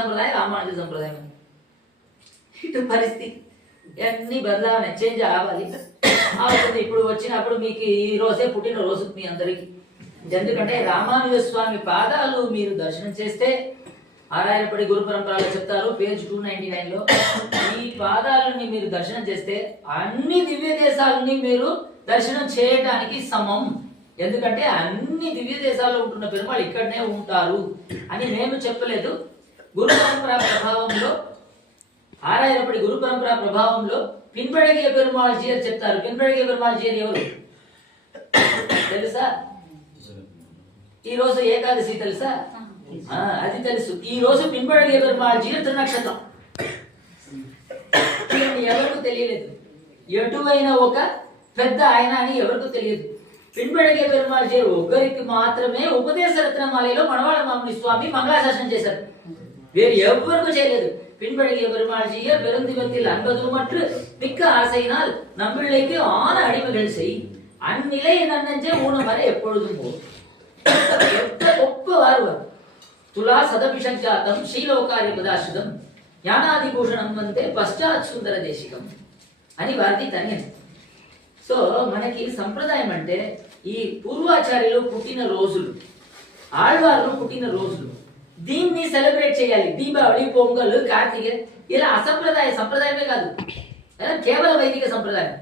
సంప్రదాయం రామానుజ సంప్రదాయం ఇటు పరిస్థితి అన్ని బదలావనే చేంజ్ అవ్వాలి అవుతుంది. ఇప్పుడు వచ్చినప్పుడు మీకు ఈ రోజే పుట్టినరోజు మీ అందరికి. ఎందుకంటే రామానుజ స్వామి పాదాలు మీరు దర్శనం చేస్తే ఆరాయనపడి గురు పరంపరలో చెప్తారు పేజ్ 299 లో ఈ పాదాలని మీరు దర్శనం చేస్తే అన్ని దివ్య దేశాలని మీరు దర్శనం చేయడానికి సమం. ఎందుకంటే అన్ని దివ్య దేశాల్లో ఉంటున్న పెరుమాళ్ళు ఇక్కడనే ఉంటారు అని మేము చెప్పలేదు. గురు పరంపర ప్రభావంలో ఆరాయనపడి గురు పరంపర ప్రభావంలో పిన్పడగియ పెరుమాళ్ జీయర్ చెప్తారు. పిన్పడగియ పెరుమాళ్ జీయర్ ఎవరు తెలుసా? ఈ రోజు ఏకాదశి తెలుసా? అది తెలుసు. ఈ రోజు పిన్పడగియ పెరుమాళ్ జీయర్ త్రినక్షత్రం ఎవరికి తెలియలేదు. ఎటువైన ఒక పెద్ద ఆయన అని ఎవరికి తెలియదు. పిన్పడగియ పెరుమాళ్ జీయర్ ఒక్కరికి మాత్రమే ఉపదేశ రత్నమాలయలో మనవాళ మాముని స్వామి మంగళాశాసనం చేశారు. வேறு எவருக்கும் செய்யలేదు. பின்பழகிய பெருமாள் செய்ய பெருந்திபத்தில் அன்பது மற்று மிக்க ஆசையினால் நம்பிள்ளைக்கு ஆன அடிமைகள் செய் அந்நிலை நன்னஞ்சே ஊனம் வரை எப்பொழுதும் போ ஒப்ப வாருவர் துலா சதபிஷஜாத்தம் ஸ்ரீலோகாரி பதாசிதம் జ్ఞానాదిభూషణం వంతే పశ్చాత్ సుందర దేశికం అని వారిది తన్యం. సో మనకి సంప్రదాయం అంటే ఈ పూర్వాచార్యులు పుట్టిన రోజులు, ఆళ్వార్లు పుట్టిన రోజులు, దీన్ని సెలబ్రేట్ చేయాలి. దీపావళి, పొంగల్, కార్తీక ఇలా సంప్రదాయమే కాదు, కేవల వైదిక సంప్రదాయం.